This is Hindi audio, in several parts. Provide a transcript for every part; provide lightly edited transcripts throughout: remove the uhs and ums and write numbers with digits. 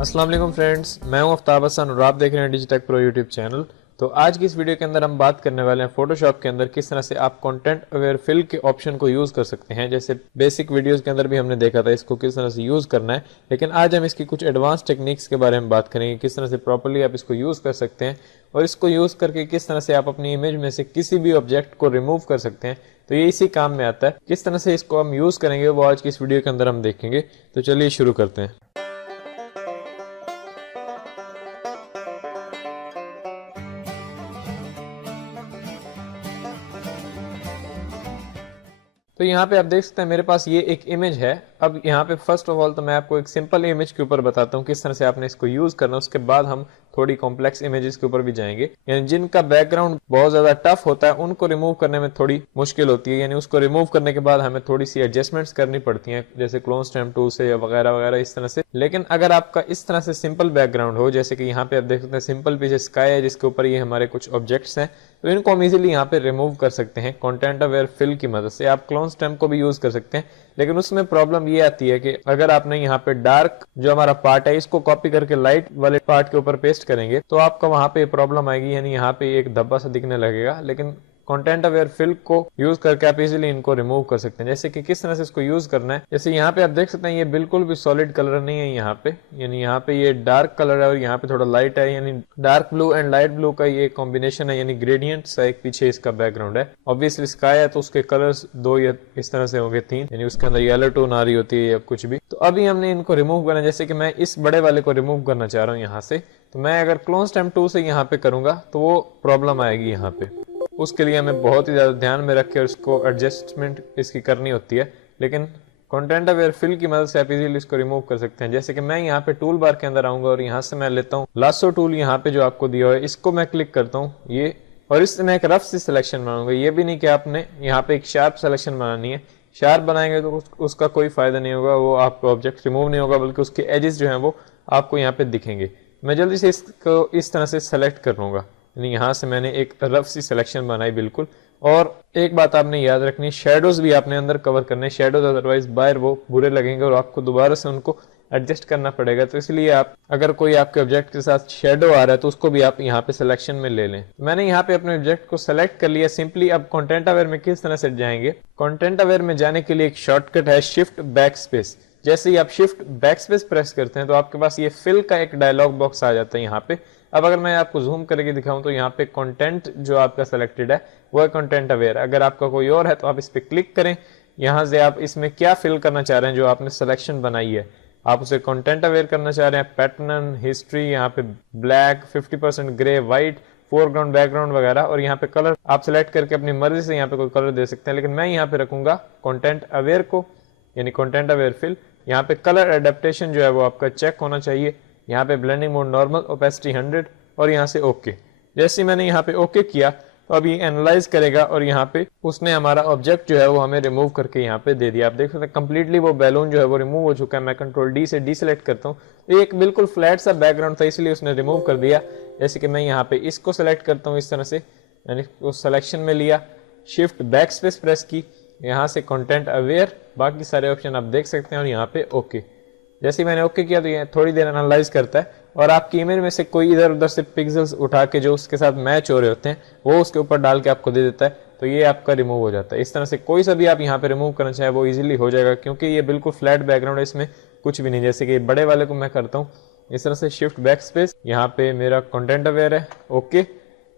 अस्सलाम वालेकुम फ्रेंड्स, मैं हूं आफ्ताब हसन और आप देख रहे हैं डिजिटेक प्रो यूट्यूब चैनल। तो आज की इस वीडियो के अंदर हम बात करने वाले हैं फोटोशॉप के अंदर किस तरह से आप कंटेंट अवेयर फिल के ऑप्शन को यूज़ कर सकते हैं। जैसे बेसिक वीडियोस के अंदर भी हमने देखा था इसको किस तरह से यूज़ करना है, लेकिन आज हम इसकी कुछ एडवांस टेक्निक्स के बारे में बात करेंगे, किस तरह से प्रॉपर्ली आप इसको यूज़ कर सकते हैं और इसको यूज़ करके किस तरह से आप अपनी इमेज में से किसी भी ऑब्जेक्ट को रिमूव कर सकते हैं। तो ये इसी काम में आता है। किस तरह से इसको हम यूज़ करेंगे वो आज की इस वीडियो के अंदर हम देखेंगे। तो चलिए शुरू करते हैं। तो यहाँ पे आप देख सकते हैं मेरे पास ये एक इमेज है। अब यहाँ पे फर्स्ट ऑफ ऑल तो मैं आपको एक सिंपल इमेज के ऊपर बताता हूँ किस तरह से आपने इसको यूज करना है, उसके बाद हम थोड़ी कॉम्प्लेक्स इमेजेस के ऊपर भी जाएंगे। यानी जिनका बैकग्राउंड बहुत ज्यादा टफ होता है उनको रिमूव करने में थोड़ी मुश्किल होती है, यानी उसको रिमूव करने के बाद हमें थोड़ी सी एडजस्टमेंट्स करनी पड़ती हैं, जैसे क्लोन स्टैम्प टूल से या वगैरह वगैरह इस तरह से। लेकिन अगर आपका इस तरह से सिंपल बैकग्राउंड हो, जैसे कि यहाँ पे आप देख सकते हैं सिंपल पीछे स्काई है जिसके ऊपर ये हमारे कुछ ऑब्जेक्ट्स हैं, तो इनको हम इजीली यहाँ पे रिमूव कर सकते हैं कंटेंट अवेयर फिल की मदद से। आप क्लोन स्टैम्प को भी यूज कर सकते हैं, लेकिन उसमें प्रॉब्लम ये आती है कि अगर आपने यहाँ पे डार्क जो हमारा पार्ट है इसको कॉपी करके लाइट वाले पार्ट के ऊपर पेस्ट करेंगे तो आपका वहां पे प्रॉब्लम आएगी, यानी यहाँ पे एक धब्बा सा दिखने लगेगा। लेकिन कंटेंट अवेयर फिल को यूज करके आप इजीली इनको रिमूव कर सकते हैं। जैसे कि किस तरह से इसको यूज करना है, जैसे यहाँ पे आप देख सकते हैं ये बिल्कुल भी सॉलिड कलर नहीं है यहाँ पे, यानी यहाँ पे ये डार्क कलर है और यहाँ पे थोड़ा लाइट है, यानी dark blue and light blue का ये कॉम्बिनेशन है, यानी ग्रेडियंट सा एक पीछे इसका बैकग्राउंड है। ऑब्वियसली स्काई है तो उसके कलर्स दो या इस तरह से होंगे तीन, यानी उसके अंदर येलो टोन आ रही होती है या कुछ भी। तो अभी हमने इनको रिमूव करना है, जैसे कि मैं इस बड़े वाले को रिमूव करना चाह रहा हूँ यहाँ से। तो मैं अगर क्लोन स्टैम्प टूल से यहाँ पे करूंगा तो वो प्रॉब्लम आएगी यहाँ पे। उसके लिए हमें बहुत ही ज्यादा ध्यान में रख के इसको एडजस्टमेंट इसकी करनी होती है, लेकिन कंटेंट अवेयर फिल की मदद से आप इजीली इसको रिमूव कर सकते हैं। जैसे कि मैं यहाँ पे टूल बार के अंदर आऊंगा और यहाँ से मैं लेता हूँ लासो टूल, यहाँ पे जो आपको दिया हुआ है इसको मैं क्लिक करता हूँ ये, और इससे मैं एक रफ सी सिलेक्शन बनाऊंगा। ये भी नहीं कि आपने यहाँ पे एक शार्प सिलेक्शन बनानी है, शार्प बनाएंगे तो उसका कोई फायदा नहीं होगा, वो आपका ऑब्जेक्ट रिमूव नहीं होगा बल्कि उसके एजेस जो है वो आपको यहाँ पे दिखेंगे। मैं जल्दी से इसको इस तरह से सेलेक्ट कर लूंगा, यानी यहाँ से मैंने एक रफ सी सिलेक्शन बनाई बिल्कुल। और एक बात आपने याद रखनी, शेडोज भी आपने अंदर कवर करने, शेडोज अदरवाइज बाहर वो बुरे लगेंगे और आपको दोबारा से उनको एडजस्ट करना पड़ेगा। तो इसलिए आप अगर कोई आपके ऑब्जेक्ट के साथ शेडो आ रहा है तो उसको भी आप यहाँ पे सिलेक्शन में ले लें। मैंने यहाँ पे अपने ऑब्जेक्ट को सेलेक्ट कर लिया सिंपली। अब कंटेंट अवेयर में किस तरह से जाएंगे, कंटेंट अवेयर में जाने के लिए एक शॉर्टकट है शिफ्ट बैक स्पेस। जैसे ही आप शिफ्ट बैक स्पेस प्रेस करते हैं तो आपके पास ये फिल का एक डायलॉग बॉक्स आ जाता है यहाँ पे। अब अगर मैं आपको जूम करके दिखाऊं तो यहाँ पे कंटेंट जो आपका सेलेक्टेड है वो है कंटेंट अवेयर। अगर आपका कोई और है तो आप इस पे क्लिक करें, यहाँ से आप इसमें क्या फिल करना चाह रहे हैं जो आपने सिलेक्शन बनाई है, आप उसे कंटेंट अवेयर करना चाह रहे हैं, पैटर्न, हिस्ट्री, यहाँ पे black, 50% grey, white, foreground, background वगैरह, और यहाँ पे कलर आप सिलेक्ट करके अपनी मर्जी से यहाँ पे कोई कलर दे सकते हैं। लेकिन मैं यहाँ पे रखूंगा कंटेंट अवेयर को, यानी कंटेंट अवेयर फिल। यहाँ पे कलर एडेप्टेशन जो है वो आपका चेक होना चाहिए, यहाँ पे ब्लेंडिंग मोड नॉर्मल, ओपेसिटी 100 और यहाँ से ओके। जैसे मैंने यहाँ पे ओके किया तो अब ये एनालाइज करेगा और यहाँ पे उसने हमारा ऑब्जेक्ट जो है वो हमें रिमूव करके यहाँ पे दे दिया। आप देख सकते हैं कंप्लीटली वो बैलून जो है वो रिमूव हो चुका है। मैं कंट्रोल डी से डीसेलेक्ट करता हूँ, एक बिल्कुल फ्लैट सा बैकग्राउंड था इसलिए उसने रिमूव कर दिया। जैसे कि मैं यहाँ पे इसको सेलेक्ट करता हूँ इस तरह से, यानी उस सिलेक्शन में लिया, शिफ्ट बैक स्पेस प्रेस की, यहाँ से कंटेंट अवेयर, बाकी सारे ऑप्शन आप देख सकते हैं और यहाँ पे ओके। जैसे मैंने ओके किया तो ये थोड़ी देर एनालाइज करता है और आपकी इमेज में से कोई इधर उधर से पिक्सेल्स उठा के जो उसके साथ मैच हो रहे होते हैं वो उसके ऊपर डाल के आपको दे देता है, तो ये आपका रिमूव हो जाता है। इस तरह से कोई सा भी आप यहाँ पे रिमूव करना चाहे वो इजीली हो जाएगा, क्योंकि ये बिल्कुल फ्लैट बैकग्राउंड है, इसमें कुछ भी नहीं। जैसे कि बड़े वाले को मैं करता हूँ इस तरह से शिफ्ट बैक स्पेस, यहाँ पे मेरा कंटेंट अवेयर है ओके,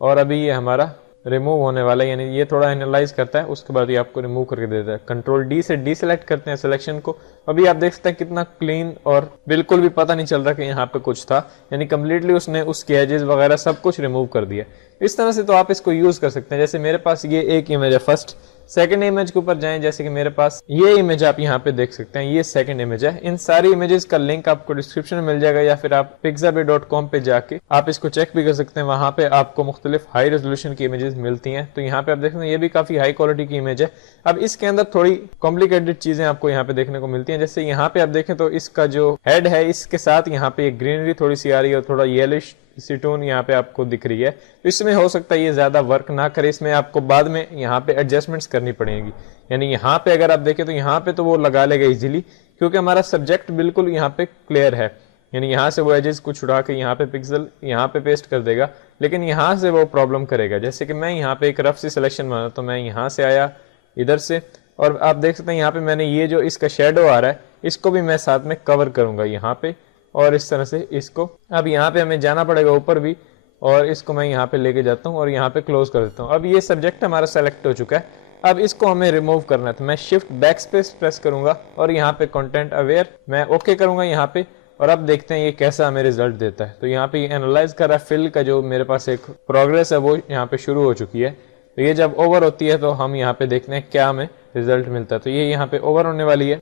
और अभी ये हमारा रिमूव होने वाला है, यानी ये थोड़ा एनालाइज करता है उसके बाद ये आपको रिमूव करके देता है। कंट्रोल डी से डीसेलेक्ट करते हैं सिलेक्शन को, अभी आप देख सकते हैं कितना क्लीन और बिल्कुल भी पता नहीं चल रहा कि यहाँ पे कुछ था, यानी कम्प्लीटली उसने उसके एजेस वगैरह सब कुछ रिमूव कर दिया। इस तरह से तो आप इसको यूज कर सकते हैं। जैसे मेरे पास ये एक इमेज है फर्स्ट, सेकंड इमेज के ऊपर जाएं, जैसे कि मेरे पास ये इमेज आप यहाँ पे देख सकते हैं, ये सेकंड इमेज है। इन सारी इमेजेस का लिंक आपको डिस्क्रिप्शन में मिल जाएगा या फिर आप pixabay.com पे जाके आप इसको चेक भी कर सकते हैं, वहां पे आपको मुख्तलिफ हाई रेजोल्यूशन की इमेजेस मिलती हैं। तो यहाँ पे आप देख सकते हैं ये भी काफी हाई क्वालिटी की इमेज है। अब इसके अंदर थोड़ी कॉम्प्लिकेटेड चीजें आपको यहाँ पे देखने को मिलती हैं। जैसे यहाँ पे आप देखें तो इसका जो हेड है इसके साथ यहाँ पे ग्रीनरी थोड़ी सी आ रही है और थोड़ा येलिश सी टोन यहाँ पे आपको दिख रही है, तो इसमें हो सकता है ये ज्यादा वर्क ना करे, इसमें आपको बाद में यहाँ पे एडजस्टमेंट्स करनी पड़ेगी। यानी यहाँ पे अगर आप देखें तो यहाँ पे तो वो लगा लेगा इजीली, क्योंकि हमारा सब्जेक्ट बिल्कुल यहाँ पे क्लियर है। यानी यहाँ से वो एजेस को छुड़ा के यहाँ पे पिक्सल यहाँ पे पेस्ट कर देगा, लेकिन यहाँ से वो प्रॉब्लम करेगा। जैसे कि मैं यहाँ पे एक रफ सी सिलेक्शन बना, तो मैं यहाँ से आया इधर से, और आप देख सकते हैं यहाँ पे मैंने ये जो इसका शेडो आ रहा है इसको भी मैं साथ में कवर करूंगा यहाँ पे, और इस तरह से इसको अब यहाँ पे हमें जाना पड़ेगा ऊपर भी, और इसको मैं यहाँ पे लेके जाता हूँ और यहाँ पे क्लोज कर देता हूँ। अब ये सब्जेक्ट हमारा सेलेक्ट हो चुका है, अब इसको हमें रिमूव करना है, तो मैं शिफ्ट बैक स्पेस प्रेस करूंगा और यहाँ पे कंटेंट अवेयर मैं ओके करूंगा यहाँ पे, और अब देखते हैं ये कैसा हमें रिजल्ट देता है। तो यहाँ पे एनालाइज कर रहा है, फिल का जो मेरे पास एक प्रोग्रेस है वो यहाँ पे शुरू हो चुकी है। तो ये जब ओवर होती है तो हम यहाँ पे देखते हैं क्या हमें रिजल्ट मिलता है। तो ये यहाँ पे ओवर होने वाली है,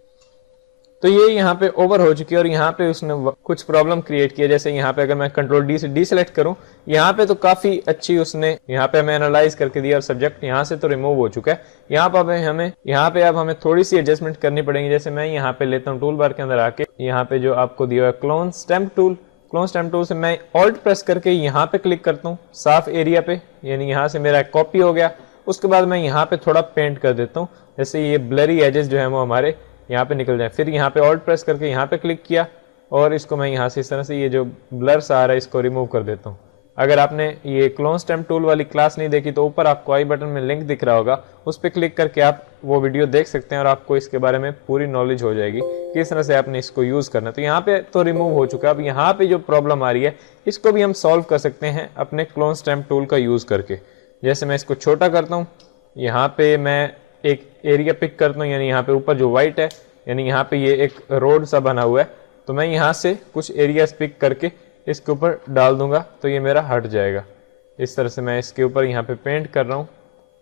तो ये यहाँ पे ओवर हो चुकी है, और यहाँ पे उसने कुछ प्रॉब्लम क्रिएट किया। जैसे यहाँ पे अगर मैं कंट्रोल डी से डीसेलेक्ट करूँ, यहाँ पे तो काफी अच्छी उसने यहाँ पे हमें एनालाइज करके दिया, और सब्जेक्ट यहाँ से तो रिमूव हो चुका है। यहाँ पे अब हमें थोड़ी सी एडजस्टमेंट करनी पड़ेगी। जैसे मैं यहाँ पे लेता हूँ टूल बार के अंदर आके, यहाँ पे जो आपको दिया हुआ है क्लोन स्टैम्प टूल से मैं ऑल्ट प्रेस करके यहाँ पे क्लिक करता हूँ साफ एरिया पे, यानी यहाँ से मेरा कॉपी हो गया। उसके बाद मैं यहाँ पे थोड़ा पेंट कर देता हूँ, जैसे ये ब्लरी एजेस जो है वो हमारे यहाँ पे निकल जाए। फिर यहाँ पे ऑल्ट प्रेस करके यहाँ पे क्लिक किया, और इसको मैं यहाँ से इस तरह से ये जो ब्लर्स आ रहा है इसको रिमूव कर देता हूँ। अगर आपने ये क्लोन स्टैम्प टूल वाली क्लास नहीं देखी तो ऊपर आपको आई बटन में लिंक दिख रहा होगा, उस पर क्लिक करके आप वो वीडियो देख सकते हैं, और आपको इसके बारे में पूरी नॉलेज हो जाएगी किस तरह से आपने इसको यूज करना है। तो यहाँ पे तो रिमूव हो चुका है। अब यहाँ पे जो प्रॉब्लम आ रही है इसको भी हम सॉल्व कर सकते हैं अपने क्लोन स्टैम्प टूल का यूज करके। जैसे मैं इसको छोटा करता हूँ, यहाँ पे मैं एक एरिया पिक करता हूँ, यानी यहाँ पे ऊपर जो व्हाइट है, यानी यहाँ पे ये एक रोड सा बना हुआ है, तो मैं यहाँ से कुछ एरियाज पिक करके इसके ऊपर डाल दूंगा तो ये मेरा हट जाएगा। इस तरह से मैं इसके ऊपर यहाँ पे पेंट कर रहा हूँ,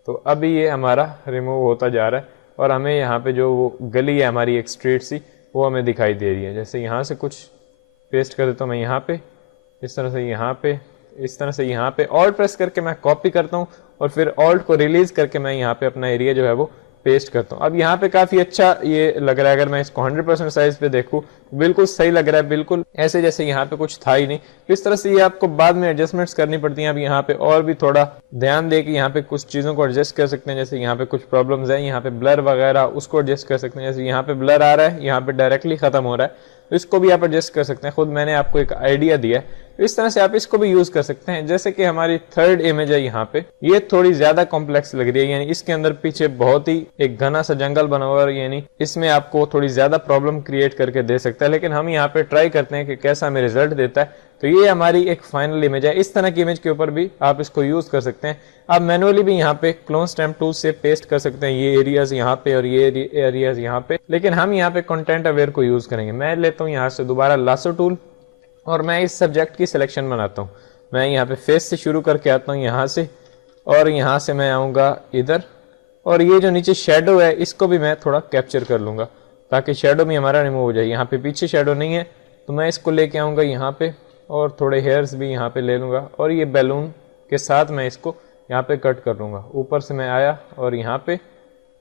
तो अभी ये हमारा रिमूव होता जा रहा है, और हमें यहाँ पे जो वो गली है हमारी एक स्ट्रीट सी वो हमें दिखाई दे रही है। जैसे यहाँ से कुछ पेस्ट कर देता हूँ मैं यहाँ पे, इस तरह से यहाँ पे, इस तरह से यहाँ पे ऑल्ट प्रेस करके मैं कॉपी करता हूँ, और फिर ऑल्ट को रिलीज करके मैं यहाँ पे अपना एरिया जो है वो पेस्ट करता हूँ। अब यहाँ पे काफी अच्छा ये लग रहा है। अगर मैं इसको 100% साइज पे देखूँ बिल्कुल सही लग रहा है, बिल्कुल ऐसे जैसे यहाँ पे कुछ था ही नहीं। तो इस तरह से ये आपको बाद में एडजस्टमेंट्स करनी पड़ती हैं। अब यहाँ पे और भी थोड़ा ध्यान दे कि यहाँ पे कुछ चीजों को एडजस्ट कर सकते हैं। जैसे यहाँ पे कुछ प्रॉब्लम्स है, यहाँ पे ब्लर वगैरह उसको एडजस्ट कर सकते हैं। जैसे यहाँ पे ब्लर आ रहा है, यहाँ पे डायरेक्टली खत्म हो रहा है, तो इसको भी आप एडजस्ट कर सकते हैं। खुद मैंने आपको एक आइडिया दिया है, तो इस तरह से आप इसको भी यूज कर सकते हैं। जैसे कि हमारी थर्ड इमेज है, यहाँ पे ये थोड़ी ज्यादा कॉम्प्लेक्स लग रही है, यानी इसके अंदर पीछे बहुत ही एक घना सा जंगल बना हुआ है, यानी इसमें आपको थोड़ी ज्यादा प्रॉब्लम क्रिएट करके दे सकता है। लेकिन हम यहाँ पे ट्राई करते हैं कि कैसा हमें रिजल्ट देता है। तो ये हमारी एक फाइनल इमेज है। इस तरह की इमेज के ऊपर भी आप इसको यूज कर सकते हैं। आप मैनुअली भी यहाँ पे क्लोन स्टैम्प टूल से पेस्ट कर सकते हैं ये एरियाज यहाँ पे और ये एरियाज यहाँ पे, लेकिन हम यहाँ पे कंटेंट अवेयर को यूज करेंगे। मैं लेता हूँ यहाँ से दोबारा लासो टूल, और मैं इस सब्जेक्ट की सिलेक्शन बनाता हूँ। मैं यहाँ पे फेस से शुरू करके आता हूँ यहाँ से, और यहाँ से मैं आऊँगा इधर, और ये जो नीचे शेडो है इसको भी मैं थोड़ा कैप्चर कर लूँगा ताकि शेडो भी हमारा रिमूव हो जाए। यहाँ पे पीछे शेडो नहीं है तो मैं इसको लेके आऊँगा यहाँ पे, और थोड़े हेयर्स भी यहाँ पे ले लूँगा, और ये बैलून के साथ मैं इसको यहाँ पे कट कर लूँगा। ऊपर से मैं आया और यहाँ पे,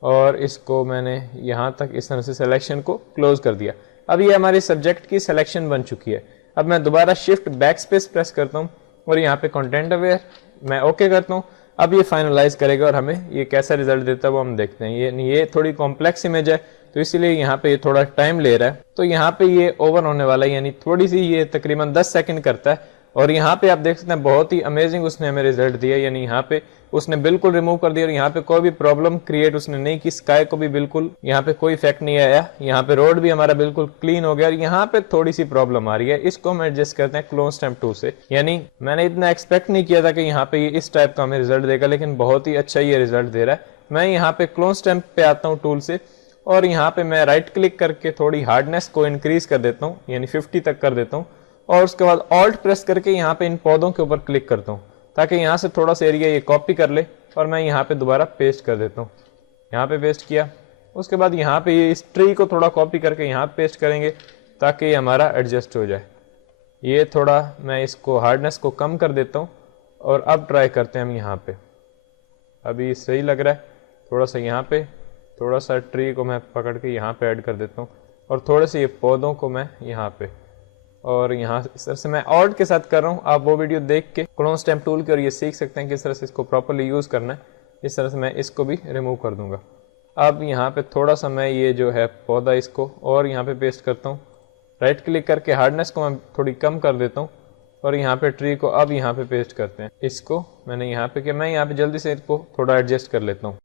और इसको मैंने यहाँ तक इस तरह से सिलेक्शन को क्लोज कर दिया। अब ये हमारे सब्जेक्ट की सिलेक्शन बन चुकी है। अब मैं दोबारा शिफ्ट बैक स्पेस प्रेस करता हूँ, और यहाँ पे कंटेंट अवेयर मैं ओके करता हूँ। अब ये फाइनलाइज करेगा और हमें ये कैसा रिजल्ट देता है वो हम देखते हैं। ये थोड़ी कॉम्प्लेक्स इमेज है तो इसलिए यहाँ पे ये थोड़ा टाइम ले रहा है। तो यहाँ पे ये ओवर होने वाला है, यानी थोड़ी सी ये तकरीबन 10 सेकंड करता है। और यहाँ पे आप देख सकते हैं बहुत ही अमेजिंग उसने हमें रिजल्ट दिया, यानी यहाँ पे उसने बिल्कुल रिमूव कर दिया, और यहाँ पे कोई भी प्रॉब्लम क्रिएट उसने नहीं की। स्काई को भी बिल्कुल यहाँ पे कोई इफेक्ट नहीं आया। यहाँ पे रोड भी हमारा बिल्कुल क्लीन हो गया, और यहाँ पे थोड़ी सी प्रॉब्लम आ रही है, इसको हम एडजस्ट करते हैं क्लोन स्टैम्प टूल से। यानी मैंने इतना एक्सपेक्ट नहीं किया था कि यहाँ पे ये इस टाइप का हमें रिजल्ट देगा, लेकिन बहुत ही अच्छा ये रिजल्ट दे रहा है। मैं यहाँ पे क्लोन स्टैम्प पे आता हूँ टूल से, और यहाँ पे मैं राइट क्लिक करके थोड़ी हार्डनेस को इंक्रीज कर देता हूँ, यानी 50 तक कर देता हूँ, और उसके बाद ऑल्ट प्रेस करके यहाँ पे इन पौधों के ऊपर क्लिक करता हूँ ताकि यहाँ से थोड़ा सा एरिया ये कॉपी कर ले, और मैं यहाँ पे दोबारा पेस्ट कर देता हूँ। यहाँ पे पेस्ट किया, उसके बाद यहाँ पे ये इस ट्री को थोड़ा कॉपी करके यहाँ पेस्ट करेंगे ताकि ये हमारा एडजस्ट हो जाए। ये थोड़ा मैं इसको हार्डनेस को कम कर देता हूँ, और अब ट्राई करते हैं हम यहाँ पे। अभी सही लग रहा है। थोड़ा सा यहाँ पे थोड़ा सा ट्री को मैं पकड़ के यहाँ पे ऐड कर देता हूँ, और थोड़े से ये पौधों को मैं यहाँ पे, और यहाँ इस तरह से मैं ऑल्ट के साथ कर रहा हूँ। आप वो वीडियो देख के क्लोन स्टैम्प टूल के और ये सीख सकते हैं किस तरह से इसको प्रॉपर्ली यूज करना है। इस तरह से मैं इसको भी रिमूव कर दूंगा। अब यहाँ पे थोड़ा सा मैं ये जो है पौधा इसको और यहाँ पे पेस्ट करता हूँ, राइट क्लिक करके हार्डनेस को मैं थोड़ी कम कर देता हूँ और यहाँ पे ट्री को अब यहाँ पे पेस्ट करते हैं। इसको मैंने यहाँ पे किया, मैं यहाँ पे जल्दी से इसको थोड़ा एडजस्ट कर लेता हूँ।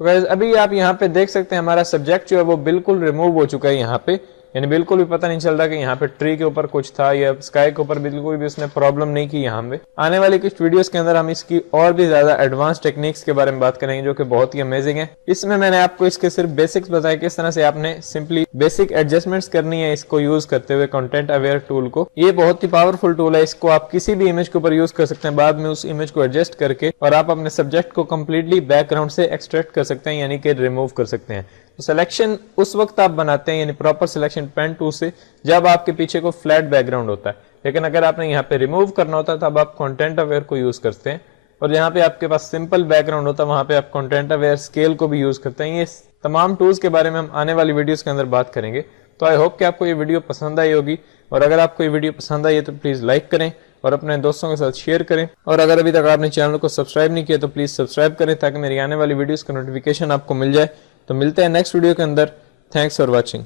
तो गाइस अभी आप यहाँ पे देख सकते हैं हमारा सब्जेक्ट जो है वो बिल्कुल रिमूव हो चुका है यहाँ पे, यानी बिल्कुल भी पता नहीं चल रहा कि यहाँ पे ट्री के ऊपर कुछ था या स्काई के ऊपर बिल्कुल भी उसने प्रॉब्लम नहीं की। यहाँ पे आने वाली कुछ वीडियोस के अंदर हम इसकी और भी ज्यादा एडवांस टेक्निक्स के बारे में बात करेंगे जो कि बहुत ही अमेजिंग है। इसमें मैंने आपको इसके सिर्फ बेसिक्स बताया किस तरह से आपने सिंपली बेसिक एडजस्टमेंट्स करनी है इसको यूज करते हुए कंटेंट अवेयर टूल को। ये बहुत ही पावरफुल टूल है, इसको आप किसी भी इमेज के ऊपर यूज कर सकते हैं, बाद में उस इमेज को एडजस्ट करके और आप अपने सब्जेक्ट को कंप्लीटली बैकग्राउंड से एक्सट्रैक्ट कर सकते हैं, यानी कि रिमूव कर सकते हैं। तो सिलेक्शन उस वक्त आप बनाते हैं, यानी प्रॉपर सिलेक्शन पेन टूल से, जब आपके पीछे को फ्लैट बैकग्राउंड होता है। लेकिन अगर आपने यहाँ पे रिमूव करना होता है तब आप कंटेंट अवेयर को यूज करते हैं, और जहाँ पे आपके पास सिंपल बैकग्राउंड होता है वहां पे आप कंटेंट अवेयर स्केल को भी यूज करते हैं। ये तमाम टूल्स के बारे में हम आने वाली वीडियोस के अंदर बात करेंगे। तो आई होप कि आपको ये वीडियो पसंद आई होगी, और अगर आपको ये वीडियो पसंद आई है तो प्लीज लाइक करें और अपने दोस्तों के साथ शेयर करें, और अगर अभी तक आपने चैनल को सब्सक्राइब नहीं किया तो प्लीज सब्सक्राइब करें ताकि मेरी आने वाली वीडियोस का नोटिफिकेशन आपको मिल जाए। तो मिलते हैं नेक्स्ट वीडियो के अंदर। Thanks for watching.